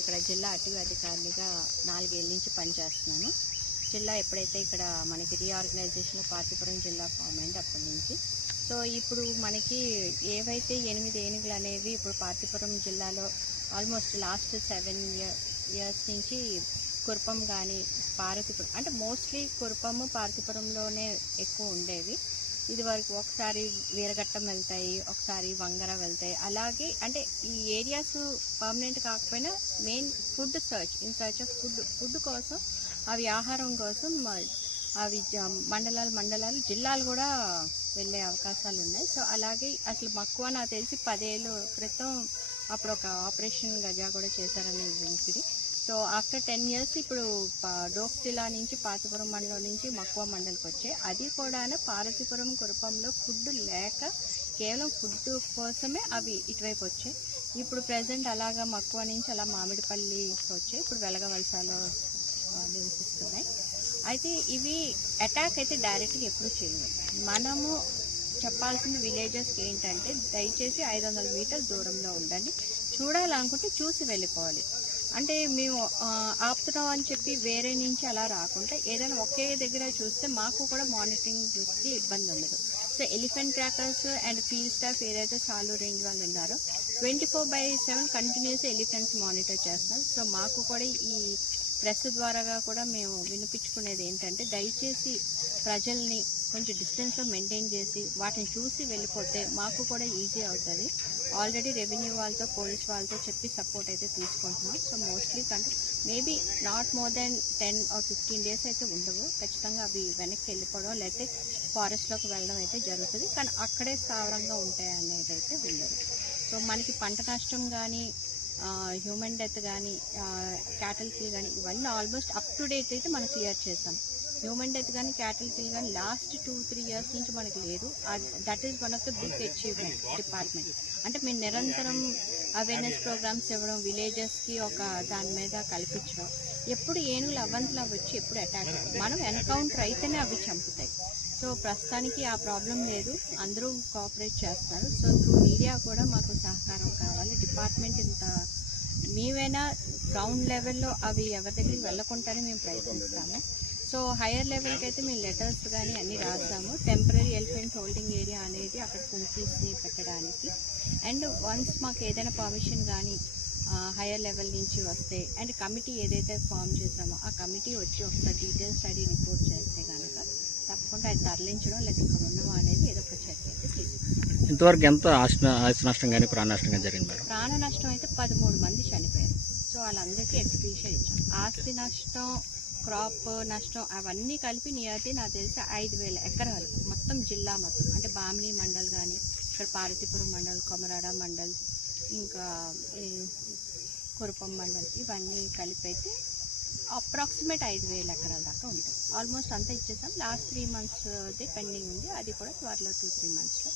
ఇక్కడ జిల్లా అటవీ అధికారిగా 4 ఏళ్ల నుంచి పనిచేస్తున్నాను. జిల్లా ఎప్పుడైతే ఇక్కడ మనకి రీఆర్గనైజేషన్లో పార్తీపురం జిల్లా ఫామ్ అయింది అప్పటి నుంచి. సో ఇప్పుడు మనకి ఏవైతే 8 ఏనుగులు అనేవి ఇప్పుడు పార్తీపురం జిల్లాలో ఆల్మోస్ట్ లాస్ట్ 7 ఇయర్స్ నుంచి కుర్పం కానీ పార్వతీపురం అంటే మోస్ట్లీ కుర్పము పార్తీపురంలోనే ఎక్కువ ఉండేవి. ఇది వరకు ఒకసారి వీరఘట్టం వెళ్తాయి, ఒకసారి వంగర వెళ్తాయి. అలాగే అంటే ఈ ఏరియాస్ పర్మనెంట్ కాకపోయినా main food in search of food కోసం, అవి ఆహారం కోసం అవి మండలాలు జిల్లాలు కూడా వెళ్ళే అవకాశాలు ఉన్నాయి. సో అలాగే అసలు మక్కువ నాకు తెలిసి 10 ఏళ్ళ క్రితం అప్పుడు ఒక ఆపరేషన్ గజా కూడా చేశారని వినికిడి. సో ఆఫ్టర్ 10 ఇయర్స్ ఇప్పుడు డోక్ జిల్లా నుంచి పార్తీపురం మండలం నుంచి మక్కువ మండలికి వచ్చాయి. అది కూడా పార్వతీపురం కురపంలో ఫుడ్ లేక కేవలం ఫుడ్ కోసమే అవి ఇటువైపు వచ్చాయి. ఇప్పుడు ప్రజెంట్ అలాగా మక్కువ నుంచి అలా మామిడిపల్లికి వచ్చాయి. ఇప్పుడు వెలగవలసలో నివసిస్తున్నాయి. అయితే ఇవి అటాక్ అయితే డైరెక్ట్గా ఎప్పుడు చేయలేదు. మనము చెప్పాల్సిన విలేజెస్కి ఏంటంటే దయచేసి 500 మీటర్ల దూరంలో ఉండండి. చూడాలనుకుంటే చూసి వెళ్ళిపోవాలి. అంటే మేము ఆపుతున్నాం అని చెప్పి వేరే నుంచి అలా రాకుండా ఏదైనా ఒకే దగ్గర చూస్తే మాకు కూడా మానిటరింగ్ చూస్తే ఇబ్బంది ఉండదు. So elephant trackers and field staff ఏదైతే సాలూరు రేంజ్ వాళ్ళు ఉన్నారో 24/7 కంటిన్యూస్ ఎలిఫెంట్స్ మానిటర్ చేస్తున్నారు. సో మాకు కూడా ఈ ప్రెస్ ద్వారాగా కూడా మేము వినిపించుకునేది ఏంటంటే దయచేసి ప్రజల్ని కొంచెం డిస్టెన్స్లో మెయింటైన్ చేసి వాటిని చూసి వెళ్ళిపోతే మాకు కూడా ఈజీ అవుతుంది. ఆల్రెడీ రెవెన్యూ వాళ్ళతో పోలీస్ వాళ్ళతో చెప్పి సపోర్ట్ అయితే తీసుకుంటున్నాం. So mostly maybe not more than 10 or 15 days అయితే ఉండవు. ఖచ్చితంగా అవి వెనక్కి వెళ్ళిపోవడం లేకపోతే ఫారెస్ట్లోకి వెళ్ళడం అయితే జరుగుతుంది. కానీ అక్కడే స్థావరంగా ఉంటాయి అనేది అయితే ఉండదు. సో మనకి పంట నష్టం కానీ హ్యూమన్ డెత్ కానీ క్యాటిల్ కిల్ కానీ ఇవన్నీ ఆల్మోస్ట్ అప్ టు డేట్ అయితే మనం క్లియర్ చేసాం. హ్యూమన్ డెత్ కానీ క్యాటిల్ కిల్ కానీ లాస్ట్ 2-3 ఇయర్స్ నుంచి మనకి లేదు. That is one of the big achievement department. అంటే మేము నిరంతరం అవేర్నెస్ ప్రోగ్రామ్స్ ఇవ్వడం, విలేజెస్కి ఒక దాని మీద కల్పించడం. ఎప్పుడు ఏనుగులు అవ్వంతలా వచ్చి ఎప్పుడు అటాక్ మనం ఎన్కౌంటర్ అయితేనే అవి చంపుతాయి. సో ప్రస్తుతానికి ఆ ప్రాబ్లం లేదు, అందరూ కోఆపరేట్ చేస్తున్నారు. సో త్రూ మీడియా కూడా మాకు సహకారం కావాలి. డిపార్ట్మెంట్ ఇంత మేమైనా గ్రౌండ్ లెవెల్లో అవి ఎవరి దగ్గరికి వెళ్ళకుండానే మేము ప్రయత్నిస్తాము. సో హయ్యర్ లెవెల్కి అయితే మేము లెటర్స్ కానీ అన్నీ రాస్తాము. టెంపరీ ఎలిఫెంట్ హోల్డింగ్ ఏరియా అనేది అక్కడ కుంకీస్ని పెట్టడానికి. అండ్ వన్స్ మాకు ఏదైనా పర్మిషన్ కానీ హయ్యర్ లెవెల్ నుంచి వస్తే అండ్ కమిటీ ఏదైతే ఫామ్ చేసామో ఆ కమిటీ వచ్చి ఒకసారి డీటెయిల్ స్టడీ రిపోర్ట్ చేస్తే కనుక తప్పకుండా అది తరలించడం లేదా ఇక్కడ ఉండడం అనేది ఏదో ఒక చర్య అయితే తీసుకుంటాం. ఇంతవరకు ఎంత ఆస్తి నష్టం కానీ ప్రాణ నష్టం కానీ జరిగింది మేడం? ప్రాణ నష్టం అయితే 13 మంది చనిపోయారు. సో వాళ్ళందరికీ ఎక్స్‌గ్రేషియా ఇచ్చాం. ఆస్తి నష్టం, క్రాప్ నష్టం అవన్నీ కలిపి నియర్లీ నాకు తెలిసి 5,000 ఎకరాలు మొత్తం జిల్లా మొత్తం అంటే బామిని మండల్ కానీ ఇక్కడ పార్వతీపురం మండల్, కొమరాడ మండల్, ఇంకా కురపం మండల్ ఇవన్నీ కలిపి అయితే అప్రాక్సిమేట్ 5,000 ఎకరాల దాకా ఉంటుంది. ఆల్మోస్ట్ అంతా ఇచ్చేసాం. లాస్ట్ 3 months పెండింగ్ ఉంది. అది కూడా త్వరలో 2-3 monthsలో